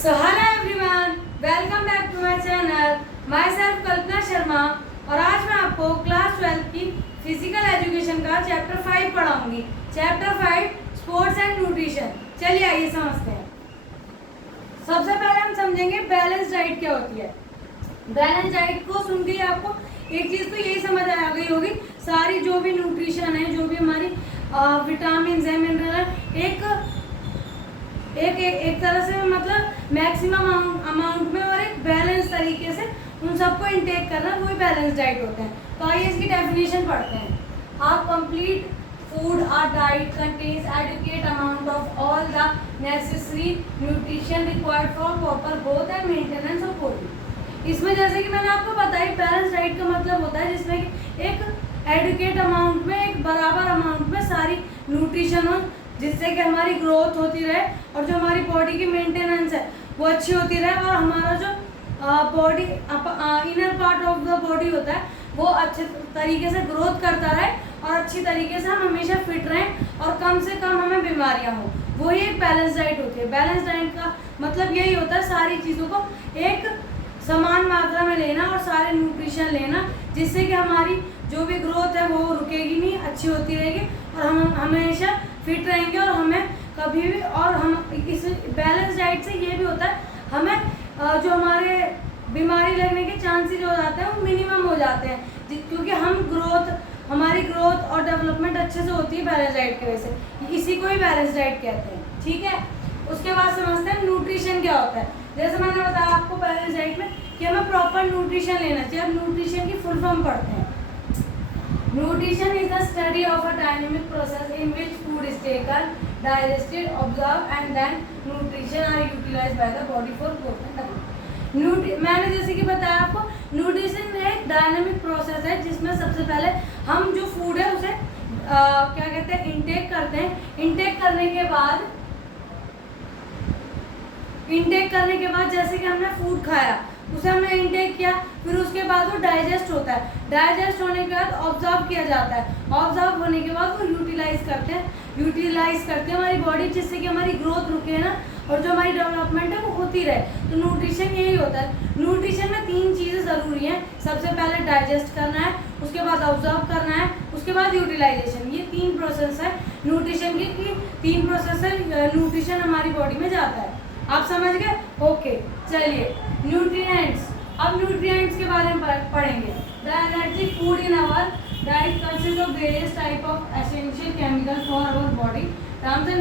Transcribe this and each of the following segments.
So hello everyone, welcome back to my channel. Myself कल्पना शर्मा और आज मैं आपको क्लास 12 की फिजिकल एजुकेशन का चैप्टर 5 पढ़ाऊंगी। Chapter 5 sports and nutrition. चलिए आइए समझते हैं। सबसे पहले हम समझेंगे बैलेंस डाइट क्या होती है। बैलेंस डाइट को सुन के आपको एक चीज तो यही समझ आ गई होगी, सारी जो भी न्यूट्रिशन है, जो भी हमारी विटामिन है, मिनरल है, एक तरह से मतलब मैक्सिमम अमाउंट में और एक बैलेंस तरीके से उन सबको इनटेक करना, वही बैलेंस डाइट होते हैं। तो आइए इसकी डेफिनेशन पढ़ते हैं। A complete food a diet contains adequate amount of all the necessary nutrition required for proper growth and maintenance of body. इसमें जैसे कि मैंने आपको बताया, बैलेंस डाइट का मतलब होता है जिसमें कि एक एडुकेट अमाउंट में, एक बराबर अमाउंट में सारी न्यूट्रिशन हो, जिससे कि हमारी ग्रोथ होती रहे और जो हमारी बॉडी की मेंटेनेंस है वो अच्छी होती रहे और हमारा जो body inner part of the body होता है वो अच्छे तरीके से ग्रोथ करता रहे और अच्छी तरीके से हम हमेशा फिट रहें और कम से कम हमें बीमारियां हो। वही एक बैलेंस डाइट होती है। बैलेंस डाइट का मतलब यही होता है सारी चीज़ों को एक समान मात्रा में लेना और सारे न्यूट्रिशन लेना, जिससे कि हमारी जो भी ग्रोथ है वो रुकेगी नहीं, अच्छी होती रहेगी और हम हमेशा फिट रहेंगे और हमें कभी भी, और हम इस बैलेंस डाइट से ये भी होता है हमें जो हमारे बीमारी लगने के चांसेस हो जाते हैं वो मिनिमम हो जाते हैं, क्योंकि हमारी ग्रोथ और डेवलपमेंट अच्छे से होती है बैलेंस डाइट की वजह से। इसी को ही बैलेंस डाइट कहते हैं, ठीक है। उसके बाद समझते हैं न्यूट्रिशन क्या होता है। जैसे मैंने बताया आपको बैलेंस डाइट में कि हमें प्रॉपर न्यूट्रिशन लेना चाहिए। अब न्यूट्रिशन की फुल फॉर्म पढ़ते हैं। Nutrition is the study of a dynamic process in which food is taken, digested, absorbed, and then nutrition are utilized by the body for growth and development. मैंने जैसे कि बताया आपको, न्यूट्रिशन एक dynamic process है जिसमें सबसे पहले हम जो फूड है उसे क्या कहते हैं, इनटेक करते हैं। इनटेक करने के बाद जैसे कि हमने फूड खाया, उसे हमने इनटेक किया, फिर उसके बाद वो डाइजेस्ट होता है। डाइजेस्ट होने के बाद ऑब्जर्व किया जाता है। ऑब्जर्व होने के बाद वो यूटिलाइज करते हैं हमारी बॉडी, जिससे कि हमारी ग्रोथ रुके ना और जो हमारी डेवलपमेंट है वो होती रहे। तो न्यूट्रिशन यही होता है। न्यूट्रिशन में 3 चीज़ें ज़रूरी हैं। सबसे पहले डाइजेस्ट करना है, उसके बाद ऑब्जर्व करना है, उसके बाद यूटिलाइजेशन। ये 3 प्रोसेस है न्यूट्रिशन की। 3 प्रोसेस है न्यूट्रिशन हमारी बॉडी में जाता है। आप समझ गए? ओके, चलिए न्यूट्रिएंट्स। अब न्यूट्रिएंट्स के बारे में पढ़ेंगे। The energy food in our diet consist of various type of essential chemical for our body, terms and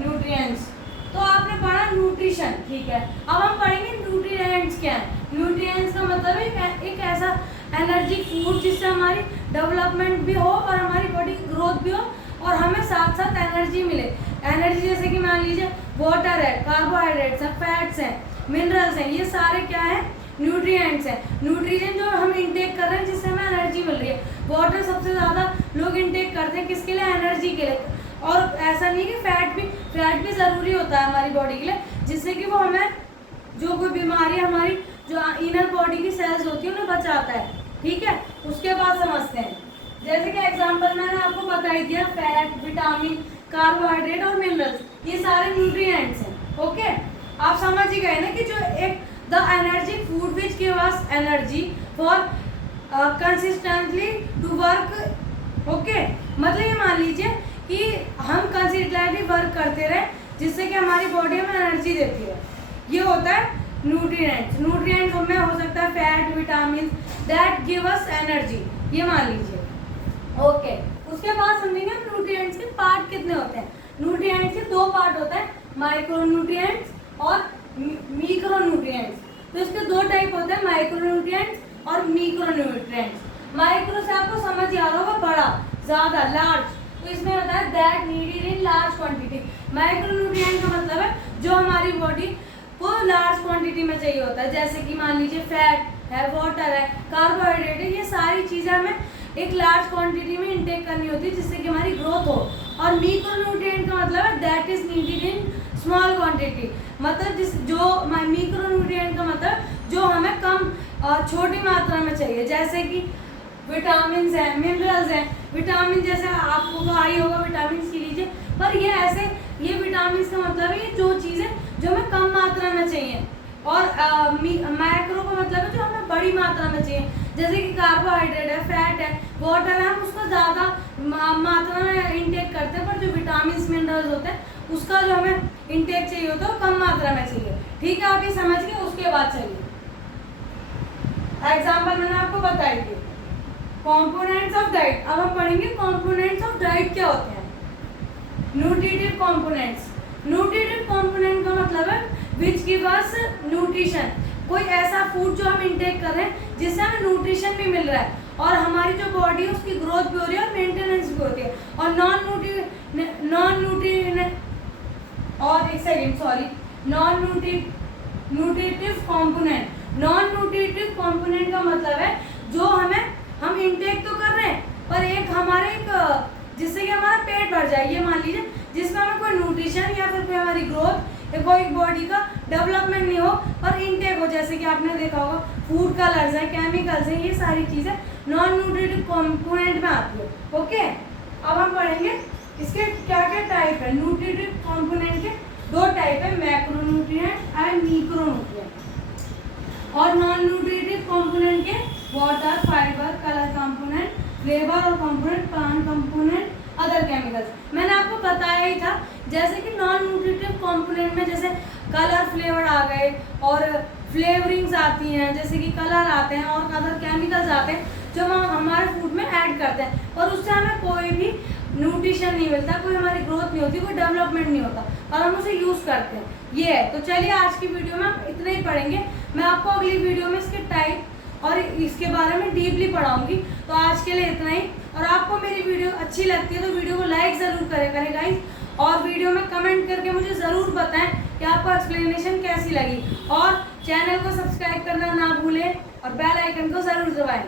nutrients. तो आपने पढ़ा न्यूट्रिशन, ठीक है। अब हम पढ़ेंगे न्यूट्रिएंट्स क्या है। न्यूट्रिएंट्स का मतलब है एक ऐसा एनर्जी फूड जिससे हमारी डेवलपमेंट भी हो और हमारी बॉडी की ग्रोथ भी हो और हमें साथ साथ एनर्जी मिले। एनर्जी जैसे कि मान लीजिए वाटर है, कार्बोहाइड्रेट्स हैं, फैट्स हैं, मिनरल्स हैं, ये सारे क्या है, न्यूट्रिएंट्स हैं। न्यूट्रिशन जो हम इंटेक कर रहे हैं जिससे हमें एनर्जी मिल रही है। वाटर सबसे ज़्यादा लोग इंटेक करते हैं किसके लिए, एनर्जी के लिए। और ऐसा नहीं कि फैट भी ज़रूरी होता है हमारी बॉडी के लिए, जिससे कि वो हमें जो कोई बीमारी हमारी जो इनर बॉडी की सेल्स होती है उन्हें बचाता है, ठीक है। उसके बाद समझते हैं, जैसे कि एग्जाम्पल मैंने आपको बता ही दिया, फैट, विटामिन, कार्बोहाइड्रेट और मिनरल्स, ये सारे न्यूट्रिएंट्स हैं। ओके, आप समझ ही गए ना कि जो एक the energy food which give us energy for consistently to work. Okay, मतलब ये मान लीजिए कि हम कंसिस्टेंटली वर्क करते रहे जिससे कि हमारी बॉडी में एनर्जी देती है। ये होता है न्यूट्रिएंट्स। न्यूट्रिएंट्स में हो सकता है fat, vitamin that give us energy, ये मान लीजिए। ओके, उसके बाद समझेंगे हम न्यूट्रिएंट्स के पार्ट कितने होते हैं। न्यूट्रिएंट्स के 2 पार्ट होते हैं, माइक्रो न्यूट्रिएंट्स और मीक्रो न्यूट्रिएंट्स। तो इसके 2 टाइप होते हैं, माइक्रो न्यूट्रिएंट्स और मीक्रो न्यूट्रिएंट्स। माइक्रो से आपको समझ आ रहा होगा, बड़ा, ज़्यादा, लार्ज। तो इसमें होता है that needed in large quantity. Micro nutrient का मतलब है जो हमारी बॉडी को लार्ज क्वांटिटी में चाहिए होता है, जैसे कि मान लीजिए फैट है, वाटर है, कार्बोहाइड्रेट है, ये सारी चीज़ें हमें एक लार्ज क्वांटिटी में इंटेक करनी होती है जिससे कि हमारी ग्रोथ हो। और मीक्रो न्यूट्रिएंट का मतलब है that is needed in small quantity. मतलब जो मीक्रो न्यूट्रिएंट का मतलब जो हमें कम छोटी मात्रा में चाहिए, जैसे कि विटामिन हैं, मिनरल्स हैं। विटामिन जैसे आपको आई होगा विटामिन की लीजिए, पर ये ऐसे, ये विटामिन का मतलब है जो चीज़ें जो हमें कम मात्रा में चाहिए, और मैक्रो का मतलब है जो हमें बड़ी मात्रा में चाहिए, जैसे कि कार्बोहाइड्रेट है, फैट है, वाटर है, हम उसको ज़्यादा मात्रा में इंटेक करते हैं, पर जो विटामिन मिनरल्स होते हैं उसका जो हमें इंटेक चाहिए होता है वो कम मात्रा में चाहिए। ठीक है, आप ये समझ गए। उसके बाद चलिए एग्जाम्पल मैंने आपको बताई थी कॉम्पोनेंट्स ऑफ डाइट। अब हम पढ़ेंगे कॉम्पोनेंट्स ऑफ डाइट क्या होते हैं। न्यूट्रिटिव कॉम्पोनेंट्स, न्यूट्रिटिव कॉम्पोनेंट का मतलब है विच गिव अस न्यूट्रिशन, कोई ऐसा फूड जो हम इंटेक कर रहे हैं जिससे हमें न्यूट्रिशन भी मिल रहा है और हमारी जो बॉडी है उसकी ग्रोथ भी हो रही है और मेंटेनेंस भी होती है। और nutritive component, non nutritive component का मतलब है जो हम इंटेक तो कर रहे हैं पर एक हमारे जिससे कि हमारा पेट भर जाए, ये मान लीजिए, जिसमें हमें कोई न्यूट्रिशन या फिर कोई हमारी ग्रोथ या कोई बॉडी का डेवलपमेंट नहीं हो और इंटेक हो, जैसे कि आपने देखा होगा फूड कलर्स है, केमिकल्स है, ये सारी चीज़ें नॉन न्यूट्रिटिव कंपोनेंट में आती है। ओके, अब हम पढ़ेंगे इसके क्या क्या टाइप है। न्यूट्रिटिव कंपोनेंट के दो टाइप है, मैक्रोन्यूट्रिएंट एंड मिक्रोन्यूट्रिएंट। और नॉन न्यूट्रिटिव कंपोनेंट के water, fibre, colour component, flavour और component, plant component, other chemicals. मैंने आपको बताया ही था, जैसे कि नॉन न्यूट्रिटिव कंपोनेंट में जैसे कलर फ्लेवर आ गए और फ्लेवरिंग्स आती हैं, जैसे कि कलर आते हैं और अदर केमिकल्स आते हैं जो हम हमारे फूड में ऐड करते हैं, और उससे हमें कोई भी न्यूट्रिशन नहीं मिलता, कोई हमारी ग्रोथ नहीं होती, कोई डेवलपमेंट नहीं होता, और हम उसे यूज़ करते हैं। ये है। तो चलिए आज की वीडियो में हम इतना ही पढ़ेंगे। मैं आपको अगली वीडियो में इसके टाइप और इसके बारे में डीपली पढ़ाऊंगी। तो आज के लिए इतना ही। और आपको मेरी वीडियो अच्छी लगती है तो वीडियो को लाइक ज़रूर करें गाइस, और वीडियो में कमेंट करके मुझे ज़रूर बताएं कि आपको एक्सप्लेनेशन कैसी लगी, और चैनल को सब्सक्राइब करना ना भूलें और बेल आइकन को ज़रूर दबाएं।